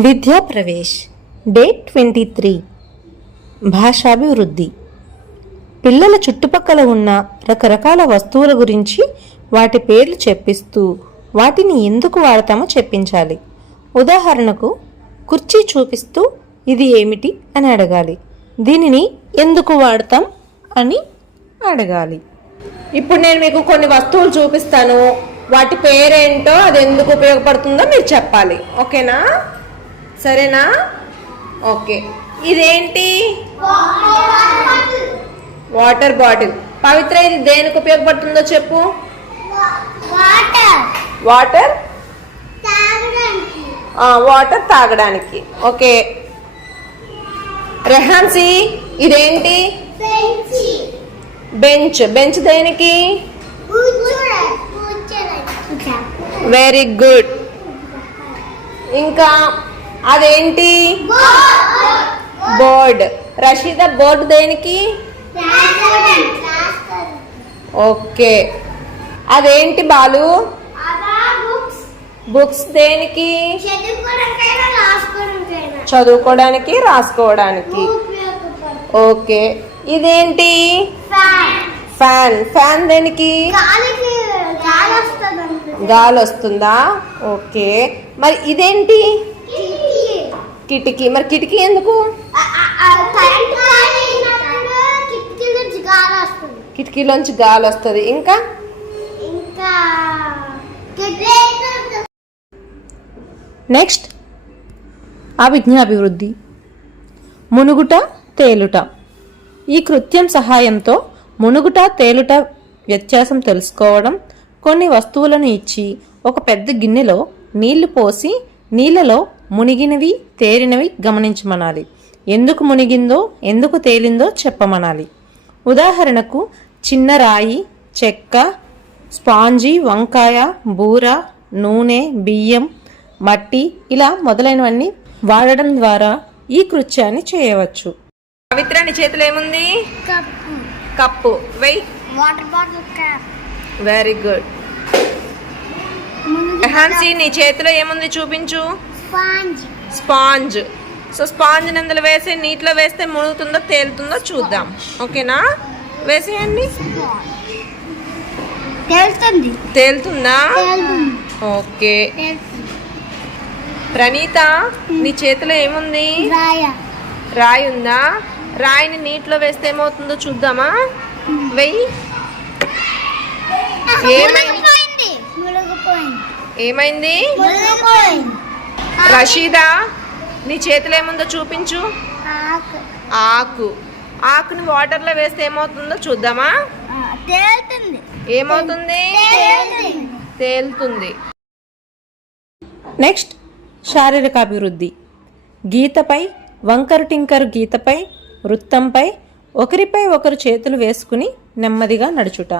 విద్యా ప్రవేశ్ డే 23 భాషాభివృద్ధి. పిల్లల చుట్టుపక్కల ఉన్న రకరకాల వస్తువుల గురించి వాటి పేర్లు చెప్పిస్తూ వాటిని ఎందుకు వాడతామో చెప్పించాలి. ఉదాహరణకు కుర్చీ చూపిస్తూ ఇది ఏమిటి అని అడగాలి. దీనిని ఎందుకు వాడతాం అని అడగాలి. ఇప్పుడు నేను మీకు కొన్ని వస్తువులు చూపిస్తాను, వాటి పేరేంటో అది ఎందుకు ఉపయోగపడుతుందో మీరు చెప్పాలి. ఓకేనా? సరేనా? ఓకే. ఇదేంటి? Water bottle. పవిత్ర, ఇది దేనికి ఉపయోగపడుతుందో చెప్పు. వాటర్ వాటర్ తాగడానికి. ఓకే. రెహాన్సీ, ఇదేంటి? బెంచ్. బెంచ్ దేనికి? Very good. ఇంకా అదేంటి? బోర్డ్. రషీద, బోర్డు దేనికి? ఓకే. అదేంటి బాలు? బుక్స్ దేనికి? చదువుకోవడానికి, రాసుకోవడానికి. ఓకే. ఇదేంటి? ఫ్యాన్. ఫ్యాన్ దేనికి? గాలి వస్తుందా? ఓకే. మరి ఇదేంటి? కిటికీ. మరి కిటికీ ఎందుకు? కిటికీలోంచి గాలి వస్తుంది. ఇంకా నెక్స్ట్ అభిజ్ఞాభివృద్ధి. మునుగుట, తేలుట. ఈ కృత్యం సహాయంతో మునుగుట, తేలుట వ్యత్యాసం తెలుసుకోవడం, కొన్ని వస్తువులను ఇచ్చి ఒక పెద్ద గిన్నెలో నీళ్లు పోసి నీళ్ళలో మునిగినవి, తేలినవి గమనించమనాలి. ఎందుకు మునిగిందో, ఎందుకు తేలిందో చెప్పమనాలి. ఉదాహరణకు చిన్న రాయి, చెక్క, స్పాంజి, వంకాయ, బూర, నూనె, బియ్యం, మట్టి ఇలా మొదలైనవన్నీ వాడడం ద్వారా ఈ కృత్యాన్ని చేయవచ్చు. పవిత్ర, నీ చేతిలో ఏముంది? కప్పు. వెయ్. Water bottle cap. Very good. Rehansi, నీ చేతిలో ఏముంది చూపించు. స్పాంజ్. సో స్పాంజ్ అందులో వేసి నీటిలో వేస్తే మునుగుతుందో తేలుతుందో చూద్దాం. ఓకేనా? వేసేయండి. తేలుతుందా? ఓకే. ప్రణీత, నీ చేతిలో ఏముంది? రాయి ఉందా? రాయిని నీటిలో వేస్తే ఏమవుతుందో చూద్దామా? వెయ్యి. ఏమైంది? రషీదా, నీ చేతిలో ఏముందో చూపించు. ఆకు. ఆకుని వాటర్లో వేస్తే ఏమవుతుందో చూద్దామా? ఏమవుతుంది? తేలుతుంది. నెక్స్ట్ శారీరక అభివృద్ధి. గీతపై, వంకరు టింకరు గీతపై, వృత్తంపై ఒకరిపై ఒకరు చేతులు వేసుకుని నెమ్మదిగా నడుచుట.